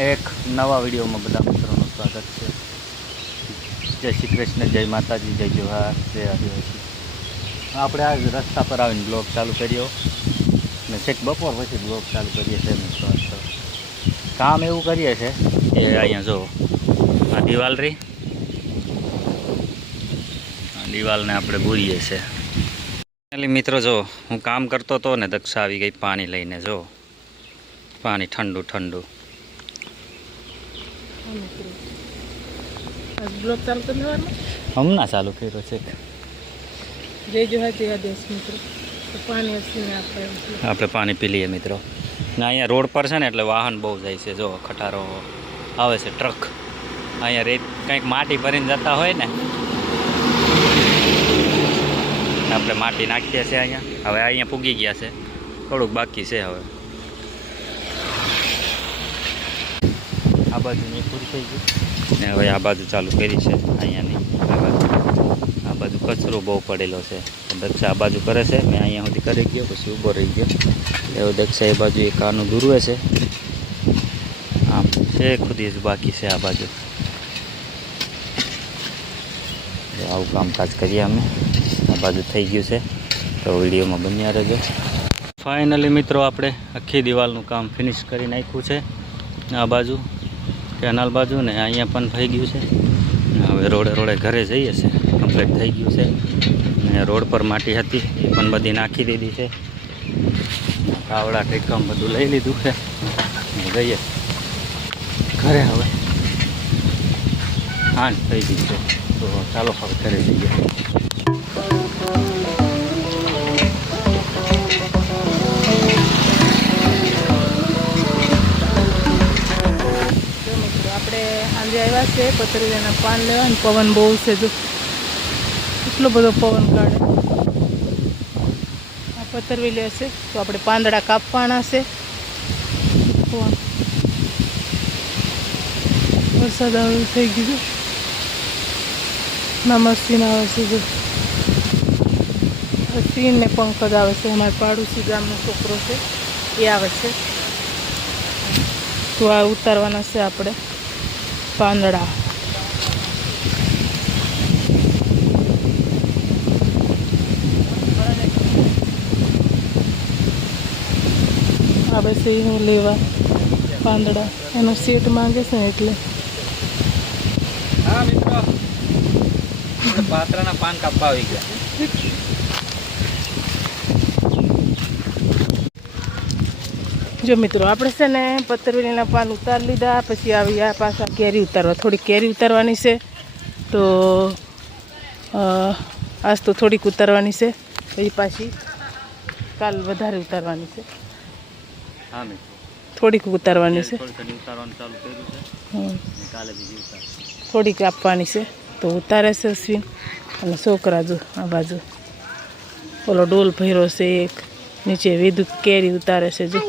એક નવા વિડીયોમાં બધા મિત્રોનું સ્વાગત છે। જય શ્રી કૃષ્ણ, જય માતાજી, જય જોહાર, જય આદિવાસી। આપણે આજ રસ્તા પર આવીને બ્લોગ ચાલુ કર્યો ને છેક બપોર પછી બ્લોગ ચાલુ કરીએ છીએ મિત્રો। કામ એવું કરીએ છીએ કે અહીંયા જો આ દિવાલ રહી, આ દિવાલને આપણે બૂરીએ છીએ। મિત્રો જો હું કામ કરતો હતો ને દક્ષા આવી ગઈ પાણી લઈને। જો પાણી ઠંડુ ઠંડુ। બ્લોગ ચાલુ કરી હમણાં ચાલુ કર્યો છે। જય જોહાર જય આદિવાસી મિત્રો। પાણી હસીને આપણે પાણી પી લઈએ મિત્રો। ને અહીંયા રોડ પર છે ને એટલે વાહન બહુ જાય છે। જો ખટારો આવે છે, ટ્રક અહીંયા રેત કંઈક માટી ભરીને જતા હોય ને, આપણે માટી નાખીએ છીએ અહીંયા। હવે અહીંયા પૂગી ગયા છે, થોડુંક બાકી છે। હવે આ બાજુ નહીં પૂરી થઈ ગઈ ને હવે આ બાજુ ચાલુ કરી છે અહીંયાની। આ બાજુ કચરો બહુ પડેલો છે, દક્ષા આ બાજુ કરે છે, મેં અહીંયા સુધી કરી ગયો, પછી ઊભો રહી ગયો। એવું દક્ષા એ બાજુ એક આનું દૂરવે છે, આમ છે ખુદી જ બાકી છે આ બાજુ। આવું કામકાજ કરીએ અમે। આ બાજુ થઈ ગયું છે તો વિડીયોમાં બન્યા રહેજો। ફાઇનલી મિત્રો આપણે આખી દિવાલનું કામ ફિનિશ કરી નાખ્યું છે। આ બાજુ કેનાલ બાજુ ને અહીંયા પણ થઈ ગયું છે। હવે રોડે રોડે ઘરે જઈએ છે, કમ્પ્લીટ થઈ ગયું છે। અને રોડ પર માટી હતી એ પણ બધી નાખી દીધી છે। કાવડા ટેકમ બધું લઈ લીધું છે, જઈએ ઘરે। હવે હાંજ થઈ ગઈ છે તો ચાલો હવે ઘરે જઈએ। આપણે સાંજે આવ્યા છે પતરીના પાન લેવા ને પવન બહુ છે। જો એટલો બધો પવન કાઢે। આ પતરવેલી હશે તો આપણે પાંદડા કાપવાના છે। વરસાદ આવે થઈ ગયું ના મસ્તીને આવે છે। જો સીન ને પંકજ આવે છે, અમારા પાડોશી ગામનો છોકરો છે એ આવે છે। તો આ ઉતારવાના છે આપણે પાંદડા। આવે છે હું લેવા પાંદડા, એનો સેટ માંગે છે એટલે। હા મિત્રો, પાત્રાના પાન કાપવા આવી ગયા। જો મિત્રો આપણે છે ને પતરવેલીના પાન ઉતારી લીધા, પછી આવી આ પાછા કેરી ઉતારવા, થોડી કેરી ઉતારવાની છે। તો આજ તો થોડીક ઉતારવાની છે, પછી પાછી કાલ વધારે ઉતારવાની છે। હા મિત્રો, થોડીક ઉતારવાની છે, ઉતારવાનું ચાલુ કર્યું છે, કાલે બીજી ઉતાર થોડીક આપવાની છે। તો ઉતારે છે અશ્વિન અને છોકરા જો આ બાજુ ઓલો ડોલ ભર્યો છે એક, નીચે વિદ્યુત કેરી ઉતારે છે। જો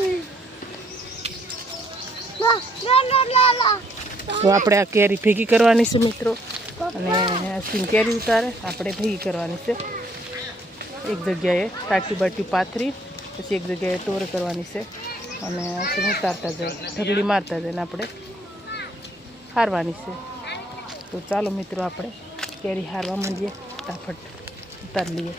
તો આપણે આ કેરી ભેગી કરવાની છે મિત્રો, અને અશ્વિન કેરી ઉતારે, આપણે ભેગી કરવાની છે। એક જગ્યાએ ટાટી બાટી પાથરી પછી એક જગ્યાએ ટોર કરવાની છે, અને અશ્વિન ઉતારતા જાય, ઢગલી મારતા જાય ને આપણે હારવાની છે। તો ચાલો મિત્રો આપણે કેરી હારવા માંડીએ, ફટાફટ ઉતારી લઈએ।